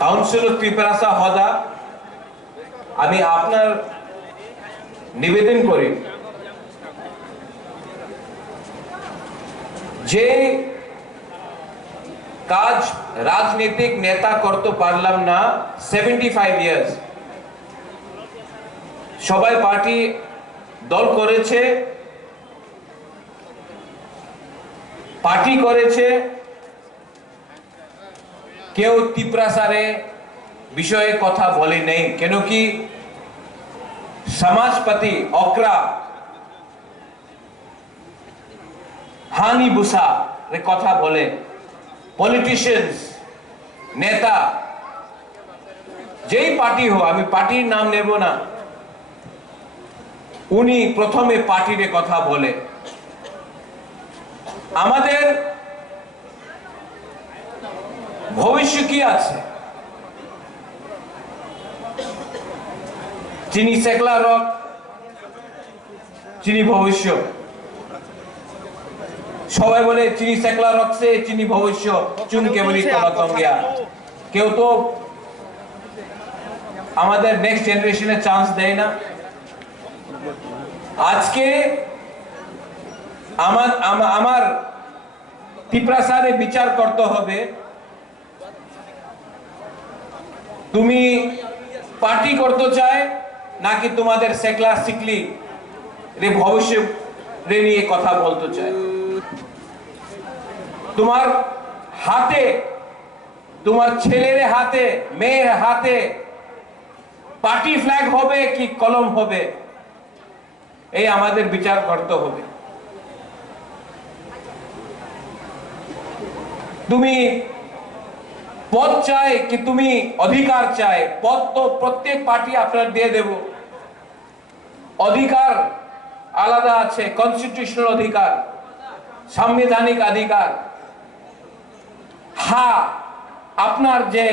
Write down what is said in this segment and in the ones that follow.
Councillor Tripurasa হদা আমি আপনার নিবেদন করি যে কাজ রাজনৈতিক নেতা করতে পারলাম না 75 ইয়ার্স সবাই পার্টি দল করেছে পার্টি করেছে কেউ ত্রিপুরাসারে বিষয়ে কথা বলে নেই কেন কি সমাজপতি অকরা হানি বুসা রে কথা বলে পলিটিশিয়ানস নেতা যেই পার্টি হো আমি পার্টির নাম নেব না উনি প্রথমে পার্টির কথা বলে আমাদের ভবিষ্য কি আছে চিনি সেকলা রক চিনি ভবিষ্য সবাই বলে চিনি সেকলা রক সে চিনি ভবিষ্য চুন কেবলি তলাতঙ্গিয়া কেউ তো আমাদের নেক্সট জেনারেশনে চান্স দেয় না আজকে আমার ত্রিপুরাসারে বিচার করতে হবে তুমি পার্টি করতে চায় নাকি তোমাদের সেকলা সিকলি রে ভবিষ্য রে নিয়ে কথা বলতে চায় তোমার হাতে তোমার ছেলের হাতে মেয়ের হাতে পার্টি ফ্ল্যাগ হবে কি কলম হবে এই আমাদের বিচার করতে হবে তুমি পদ চাই কি তুমি অধিকার চাই পদ তো প্রত্যেক পার্টি আপনার দিয়ে দেব অধিকার আলাদা আছে কনস্টিটিউশনাল অধিকার সাংবিধানিক অধিকার হ্যাঁ আপনার যে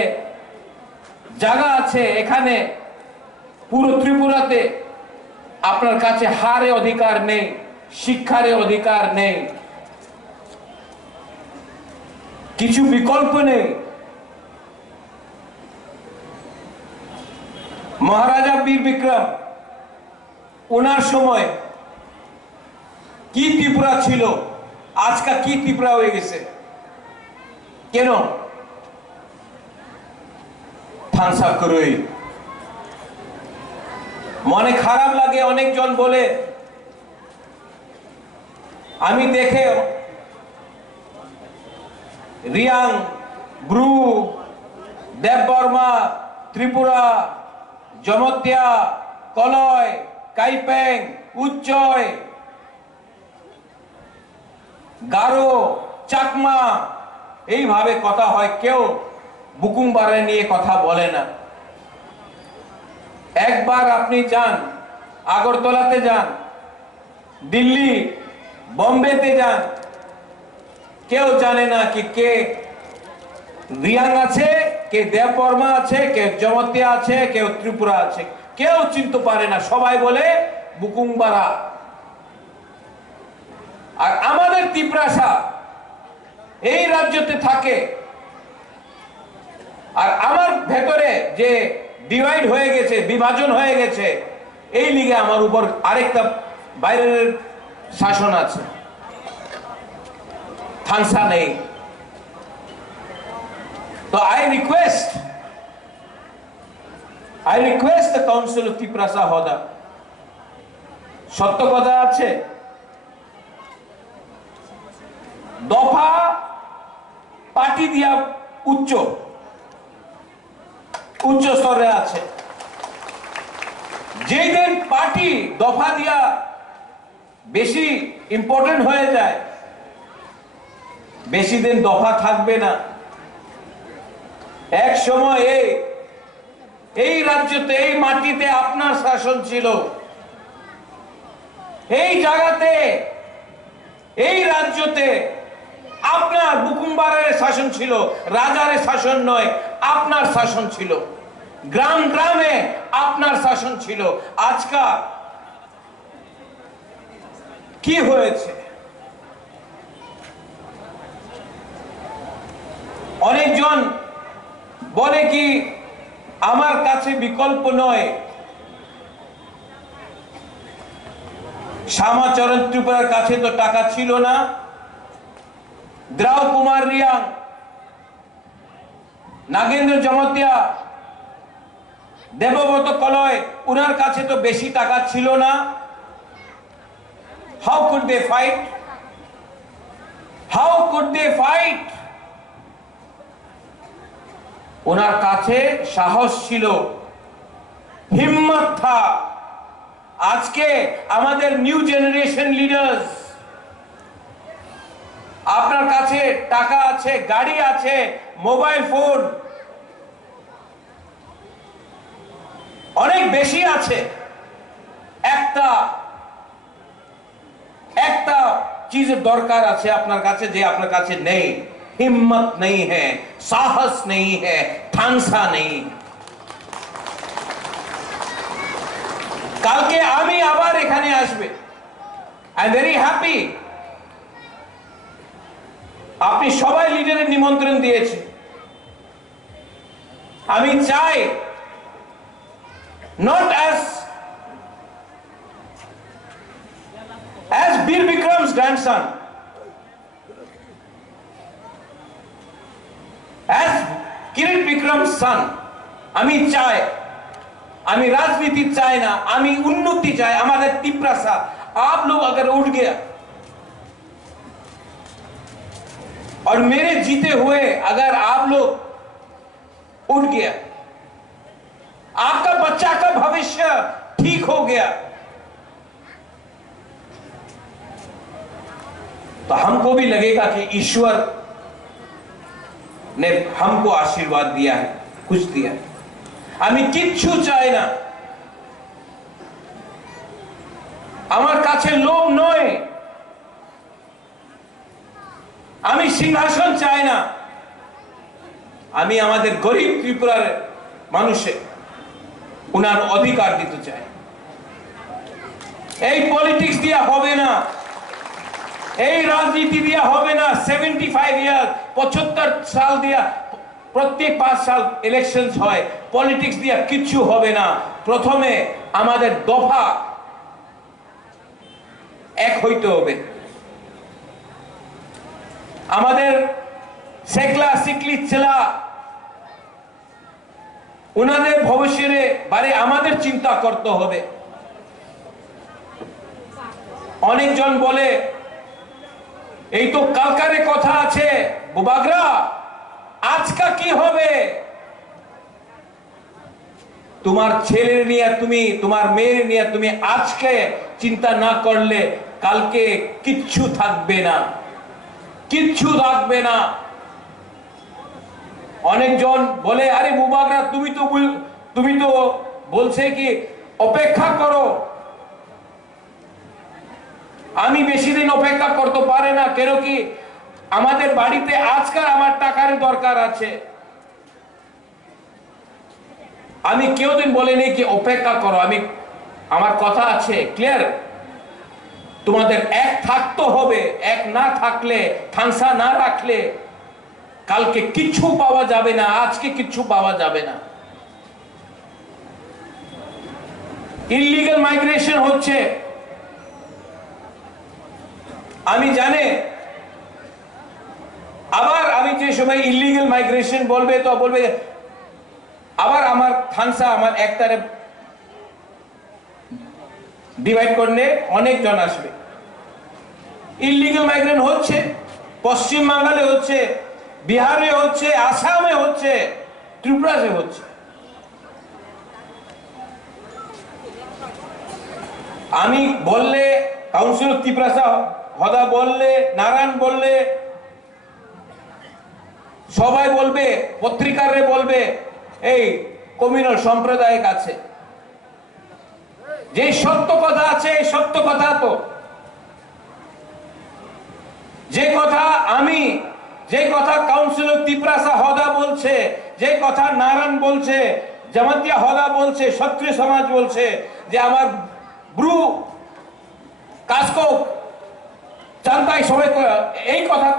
জায়গা আছে এখানে পুরো ত্রিপুরাতে আপনার কাছে হারে অধিকার নেই শিক্ষারে অধিকার নেই কিছু বিকল্প নেই মহারাজা বীর বিক্রম ওনার সময় কি ত্রিপুরা ছিল আজকা কি ত্রিপুরা হয়ে গেছে কেন থানসা করই মনে খারাপ লাগে অনেকজন বলে আমি দেখে রিয়াং ব্রু দেববর্মা ত্রিপুরা জমতিয়া কলয় কাইপেং উচ্চয় গারো চাকমা এইভাবে কথা হয় কেউ বুকুমবারে নিয়ে কথা বলে না একবার আপনি যান আগরতলাতে যান দিল্লি বোম্বেতে যান কেউ জানে না কি কে রিয়াং আছে কে দেববর্মা আছে কে জমতিয়া আছে কেউ ত্রিপুরা আছে কেউ চিনতে পারে না সবাই বলে বুকুমবারা আর আমাদের ত্রিপুরাসা এই রাজ্যতে থাকে আর আমার ভেতরে যে ডিভাইড হয়ে গেছে বিভাজন হয়ে গেছে এই লিগে আমার উপর আরেকটা বাইরের শাসন আছে থানসা নেই তো I request the Council of Tripurasa হদা সত্য কথা আছে দফা পার্টি দিয়া উচ্চ স্তরে আছে যেদিন পার্টি দফা দিয়া বেশি ইম্পর্টেন্ট হয়ে যায় বেশি দিন দফা থাকবে না এক সময় এই রাজ্যতে এই মাটিতে আপনার শাসন ছিল এই জায়গাতে এই রাজ্যতে আপনার বুকুমবারের শাসন ছিল রাজারের শাসন নয় আপনার শাসন ছিল গ্রাম গ্রামে আপনার শাসন ছিল আজকাল কি হয়েছে অনেকজন বলে কি আমার কাছে বিকল্প নয়। শ্যামাচরণ ত্রিপুরার কাছে তো টাকা ছিল না, দ্রাউ কুমার রিয়াং, নাগেন্দ্র জমাতিয়া, দেবব্রত কলয়, উনার কাছে তো বেশি টাকা ছিল না। How could they fight? How could they fight? ওনার কাছে সাহস ছিল, হিম্মত থা। আজকে আমাদের নিউ জেনারেশন লিডার্স, আপনার কাছে টাকা আছে, গাড়ি আছে, মোবাইল ফোন অনেক বেশি আছে। একটা একটা চিজের দরকার আছে আপনার কাছে, যে আপনার কাছে নেই। हिम्मत नहीं है, साहस नहीं है, ठानसा नहीं। কালকে আমি আবার এখানে আসবে। I am very happy. আপনি সবাই লিডারের নিমন্ত্রণ দিয়েছে। আমি চাই নট as বীর বিক্রম's grandson, as কিরিট বিক্রম's son। আমি চাই, আমি राजनीति चाहे ना, আমি उन्नति चाहे। हमारे तिपरा सा आप लोग अगर उठ गया और मेरे जीते हुए अगर आप लोग उठ गया, आपका बच्चा का भविष्य ठीक हो गया, तो हमको भी लगेगा कि ईश्वर ने हमको आशीर्वाद दिया है, कुछ दिया है। আমি কিচ্ছু চাই না, আমার কাছে লোভ নয়। আমি সিংহাসন চাই না, আমি আমাদের গরিব ত্রিপুরার মানুষের উনার অধিকার দিতে চাই। এই পলিটিক্স দিয়া হবে না, এই রাজনীতি দিয়া হবে না। 75 ইয়ার 75 সাল দিয়া প্রত্যেক 5 সাল ইলেকশন হয়, পলিটিক্স দিয়া কিচ্ছু হবে না। প্রথমে আমাদের দফা এক হইতে হবে। আমাদের সেকলা সিকলি ছেলা উনাদের ভবিষ্যতে বারে আমাদের চিন্তা করতে হবে। অনেকজন বলে এই তো কালকারে কথা আছে, বুবাগরা আজকা কি হবে? তোমার ছেলে নিয়ে তুমি, তোমার মেয়ে নিয়ে তুমি আজকে চিন্তা না করলে কালকে কিচ্ছু থাকবে না, কিচ্ছু থাকবে না। অনেকজন বলে আরে বুবাগরা তুমি তো বলছে কি অপেক্ষা করো। আমি বেশি দিন অপেক্ষা করতে পারে না, কেন কি আমাদের বাড়িতে আজকাল আমার টাকার দরকার আছে। আমি কেউ দিন বলিনি কি অপেক্ষা করো, আমার কথা আছে ক্লিয়ার। তোমাদের এক থাকতে হবে, এক না থাকলে, থানসা না রাখলে কালকে কিচ্ছু পাওয়া যাবে না, আজকে কিচ্ছু পাওয়া যাবে না। ইললিগাল মাইগ্রেশন হচ্ছে, আমি জানি। আবার আমি যে সময় ইললিগাল মাইগ্রেশন বলবে তো বলবে আবার আমার থানসা আমার একটারে ডিভাইড করলে অনেক জন আসবে। ইললিগাল মাইগ্রেশন হচ্ছে, পশ্চিম বাংলায় হচ্ছে, বিহারে হচ্ছে, আসামে হচ্ছে, ত্রিপুরাতে হচ্ছে। আমি বললে কাউন্সিলর ত্রিপুরা হদা বললে, নারায়ণ বললে, সবাই বলবে, পত্রিকারে বলবে এই কমিউনাল সম্প্রদায়ের কাছে যে সত্য কথা আছে, এই সত্য কথা তো যে কথা আমি, যে কথা কাউন্সিলর ত্রিপুরা হদা বলছে, যে কথা নারায়ণ বলছে, জামাতিয়া হদা বলছে, ক্ষত্রিয় সমাজ বলছে, যে আমার ব্রু কাসকো চান্তাই সবাই এই কথা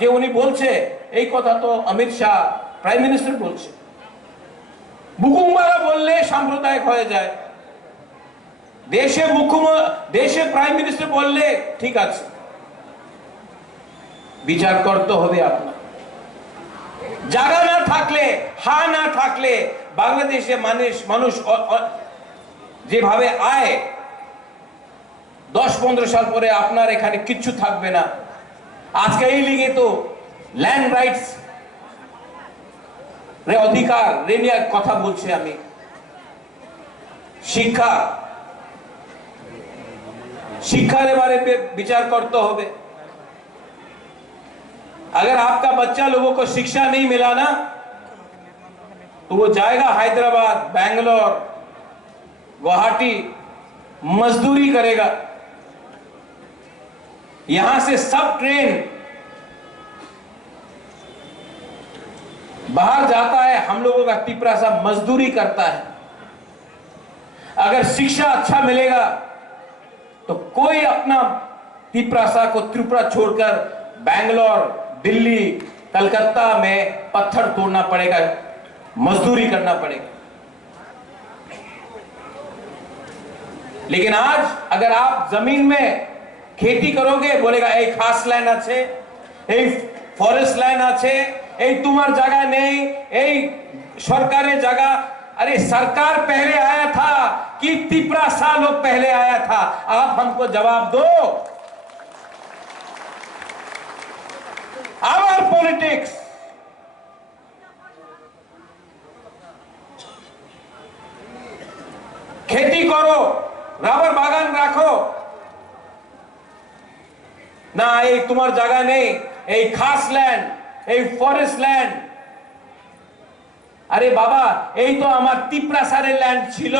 যে উনি বলছে, এই কথা তো অমিত শাহ প্রাইম মিনিস্টার বলছে। সাম্প্রদায়িক হয়ে যায়। দেশে প্রাইম মিনিস্টার বললে ঠিক আছে, বিচার করতে হবে আপনার। জায়গা না থাকলে, না থাকলে বাংলাদেশে মানুষ যেভাবে আয় 10-15 সাল পরে আপনার এখানে কিচ্ছু থাকবে না। আজকে এই লিগে তো ল্যান্ড রাইটস অধিকার নিয়ে কথা বলছি আমি। शिक्षार बारे में विचार करते होगे। अगर आपका बच्चा लोगों को शिक्षा नहीं मिला ना, तो वो जाएगा हैदराबाद, बैंगलोर, गुवाहाटी, मजदूरी करेगा। यहां से सब ट्रेन बाहर जाता है, हम लोगों का तिपरा सा मजदूरी करता है। अगर शिक्षा अच्छा मिलेगा तो कोई अपना तिपरासा को त्रिपुरा छोड़कर बैंगलोर, दिल्ली, कलकत्ता में पत्थर तोड़ना पड़ेगा, मजदूरी करना पड़ेगा। लेकिन आज अगर आप जमीन में खेती करोगे, बोलेगा एक खास लैंड আছে, এই ফরেস্ট ল্যান্ড আছে, এই তোমার জায়গা নেই, এই সরকারের জায়গা। अरे सरकार पहले आया था कि तिपरा सा लोग पहले आया था? आप हमको जवाब दो। आवर पॉलिटिक्स, खेती करो, रबर बागान रखो ना, এই তোমার জায়গা নেই, এই খাস ল্যান্ড, এই ফরেস্ট ল্যান্ড। আরে বাবা, এই তো আমার তিপ্রাসারের ল্যান্ড ছিল,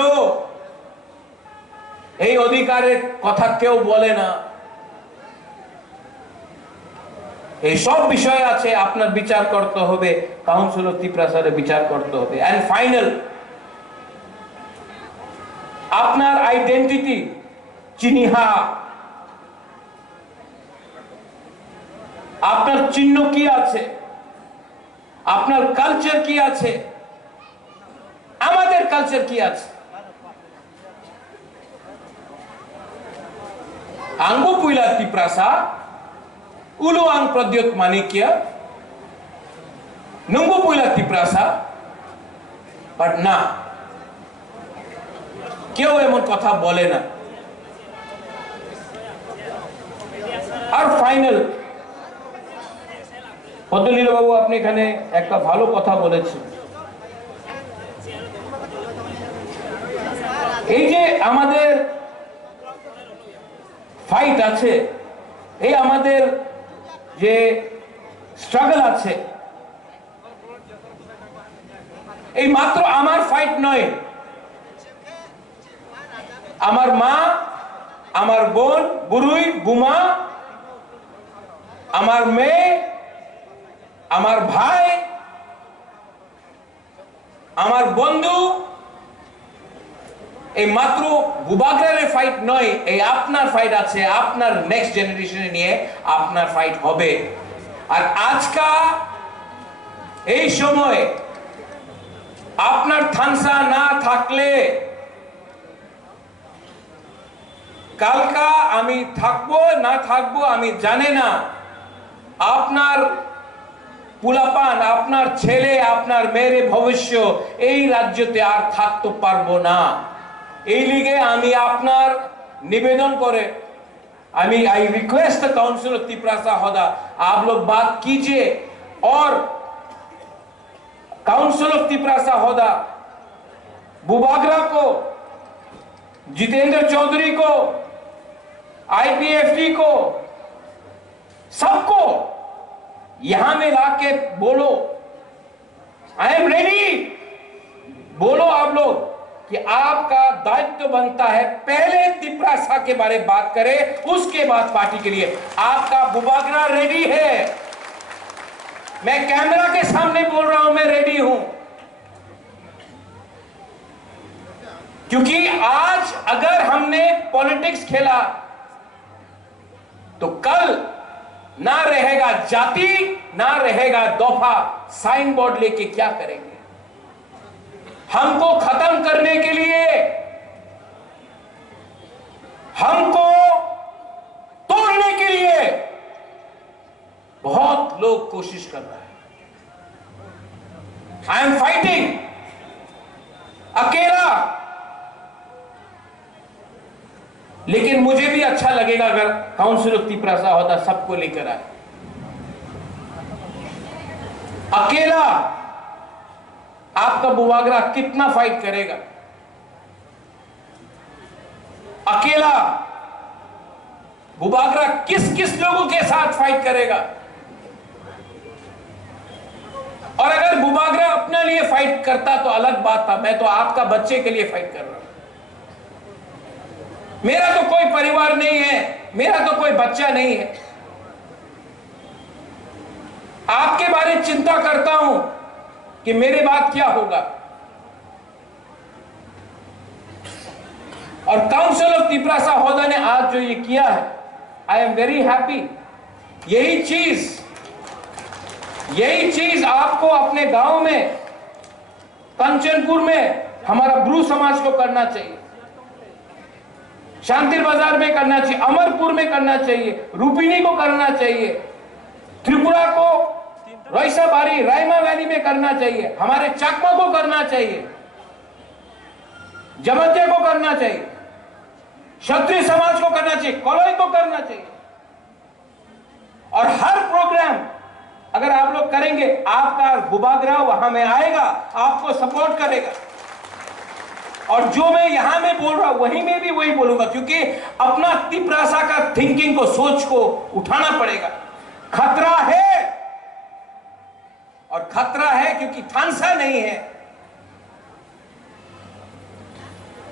এই অধিকারের কথা কেউ বলে না। এই সব বিষয় আছে, আপনার বিচার করতে হবে, কাউন্সিল অফ তিপ্রাসারে বিচার করতে হবে। এন্ড ফাইনাল, আপনার আইডেন্টিটি চিহ্নিহা, আপনার চিহ্ন কি আছে, আপনার কালচার কি আছে, আমাদের কালচার কি আছে। আঙ্গু পুইলা তিপ্রাসা, উলু আং প্রদ্যোত মানিক্য, নুঙ্গু পুইলা তিপ্রাসা, বাট না, কেউ এমন কথা বলে না। আর ফাইনাল, পদ্মলীলা বাবু আপনি এখানে একটা ভালো কথা বলেছেন। এই যে আমাদের ফাইট আছে, এই আমাদের যে স্ট্রাগল আছে, এই মাত্র আমার ফাইট নয়। আমার মা, আমার বোন, বুড়ুই, বুমা, আমার মেয়ে, আমার ভাই, আমার বন্ধু, এই মাত্র বুবাগ্রারের ফাইট নয়, এই আপনার ফাইট আছে। আপনার নেক্সট জেনারেশনে নিয়ে আপনার ফাইট হবে। আর আজকা এই সময় আপনার থানসা না থাকলে কালকা আমি থাকবো না থাকবো আমি জানি না। আপনার পুলাপান, আপনার ছেলে, আপনার মেয়ের ভবিষ্য এই রাজ্যতে আর থাকতে পারবো না। এই লিগে আমি আপনার निवेदन करे, I request the council of Tiprasa Hoda, आप लोग बात कीजिए और काउंसिल ऑफ तिपरासा होदा बुबागरा को, जितेंद्र चौधरी को, आईपीएफटी को, सबको यहां में लाके बोलो आई एम रेडी। बोलो आप लोग कि आपका दायित्व बनता है पहले तिपरासा के बारे में बात करें, उसके बाद पार्टी के लिए। आपका बुबागरा रेडी है, मैं कैमरा के सामने बोल रहा हूं, मैं रेडी हूं। क्योंकि आज अगर हमने पॉलिटिक्स खेला तो कल ना रहेगा जाति, ना रहेगा दफा, साइन बोर्ड लेके क्या करेंगे। हमको खत्म करने के फाइटिंग अकेला। लेकिन मुझे भी अच्छा लगेगा अगर काउंसिल ऑफ तिपरासा होता सबको लेकर आए। अकेला आपका बुवागरा कितना फाइट करेगा? अकेला बुवागरा किस किस लोगों के साथ फाइट करेगा? और अगर बुवागरा अपने लिए फाइट करता तो अलग बात था। मैं तो आपका बच्चे के लिए फाइट कर रहा हूं। मेरा तो कोई परिवार नहीं है, मेरा तो कोई बच्चा नहीं है। आपके बारे में चिंता करता हूं कि मेरे बाद क्या होगा। और काउंसिल ऑफ तिपरासा होदा ने आज जो ये किया है, आई एम वेरी हैप्पी। यही चीज आपको अपने गांव में, कंचनपुर में हमारा ब्रू समाज को करना चाहिए, शांतिर बाजार में करना चाहिए, अमरपुर में करना चाहिए, रूपिनी को करना चाहिए, त्रिपुरा को रईसाबारी रायमा वैली में करना चाहिए, हमारे चाकमा को करना चाहिए, जमतिया को करना चाहिए, क्षत्रिय समाज को करना चाहिए, कोलोई को करना चाहिए। और हर प्रोग्राम अगर आप लोग करेंगे, आपका बुवागरा वहां में आएगा, आपको सपोर्ट करेगा। और जो मैं यहां में बोल रहा हूं वहीं में भी वही बोलूंगा, क्योंकि अपना तिपरासा का थिंकिंग को, सोच को उठाना पड़ेगा। खतरा है, और खतरा है क्योंकि थानसा नहीं है।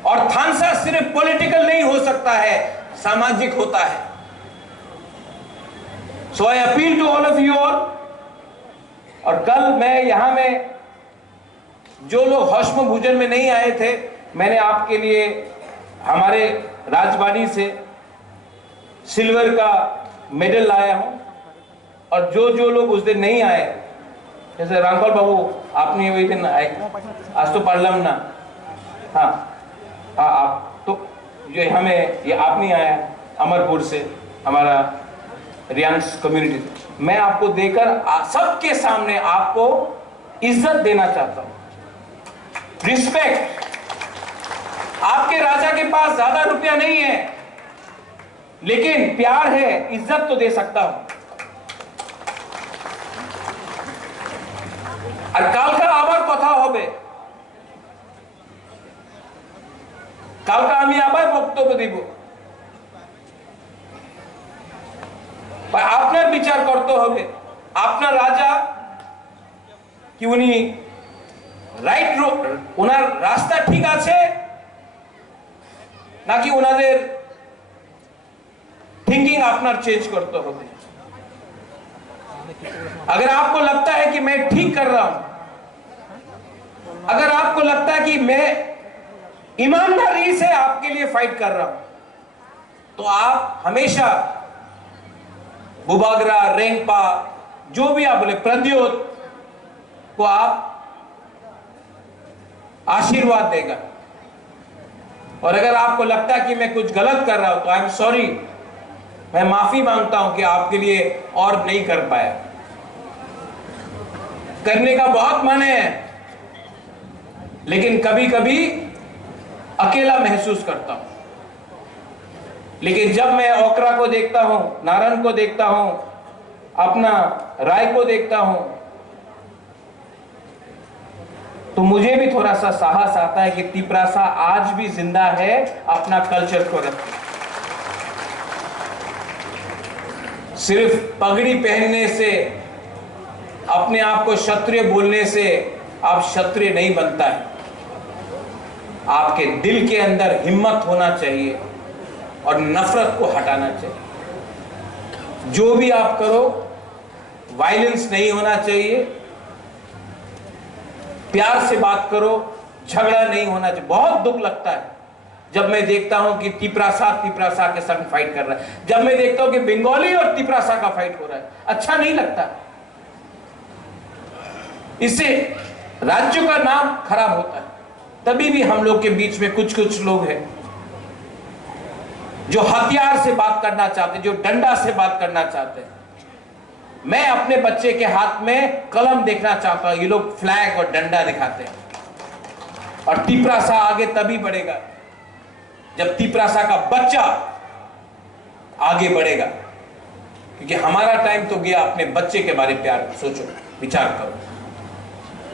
और थानसा सिर्फ पॉलिटिकल नहीं हो सकता है, सामाजिक होता है। So I appeal to all of you all. और कल मैं यहां में जो लोग हौष्म भोजन में नहीं आए थे, मैंने आपके लिए हमारे राजवाड़ी से सिल्वर का मेडल लाया हूं। और जो लोग उस दिन नहीं आए, जैसे रामपाल बाबू आपने वही दिन आए, आज तो पढ़लम ना, हाँ आप तो जो हमें ये आप नहीं आया अमरपुर से, हमारा रियांस कम्युनिटी, मैं आपको देकर सबके सामने आपको इज्जत देना चाहता हूं, रिस्पेक्ट। आपके राजा के पास ज्यादा रुपया नहीं है, लेकिन प्यार है, इज्जत तो दे सकता हूं। আর কালকা আবার কথা হবে, কালকা আমি আবার বক্তব্য দিব। আপনার বিচার করতে হবে, আপনার রাজা কি উনি রাইট, ওনার রাস্তা ঠিক আছে নাকি ওনাদের थिंकिंग আপনার चेंज करते হবে। अगर आपको लगता है कि मैं ठीक कर रहा हूं, अगर आपको लगता है कि मैं ईमानदारी से आपके लिए फाइट कर रहा हूं, तो आप हमेशा बुवागरा, रेंगपा, जो भी आप बोले, प्रद्योत को आप आशीर्वाद देगा। और अगर आपको लगता है कि मैं कुछ गलत कर रहा हूं, तो आई एम सॉरी, मैं माफी मांगता हूं कि आपके लिए और नहीं कर पाया। करने का बहुत मन है, लेकिन कभी कभी अकेला महसूस करता हूं। लेकिन जब मैं ओकरा को देखता हूं, नारायण को देखता हूं, अपना राय को देखता हूं, तो मुझे भी थोड़ा सा साहस आता है कि तिपरासा आज भी जिंदा है, अपना कल्चर को रखते। सिर्फ पगड़ी पहनने से, अपने आप को क्षत्रिय बोलने से आप क्षत्रिय नहीं बनता है। आपके दिल के अंदर हिम्मत होना चाहिए और नफरत को हटाना चाहिए। जो भी आप करो, वायलेंस नहीं होना चाहिए, प्यार से बात करो, झगड़ा नहीं होना चाहिए। बहुत दुख लगता है जब मैं देखता हूं कि तिपरासा के संग फाइट कर रहा है, जब मैं देखता हूं कि बंगाली और तिपरासा का फाइट हो रहा है, अच्छा नहीं लगता। इससे राज्य का नाम खराब होता है। तभी भी हम लोग के बीच में कुछ कुछ लोग हैं जो हथियार से बात करना चाहते हैं, जो डंडा से बात करना चाहते हैं। मैं अपने बच्चे के हाथ में कलम देखना चाहता हूं। ये लोग फ्लैग और डंडा दिखाते हैं। और तिपरासा आगे तभी बढ़ेगा जब तिपरासा का बच्चा आगे बढ़ेगा, क्योंकि हमारा टाइम तो गया। अपने बच्चे के बारे में प्यार सोचो, विचार करो।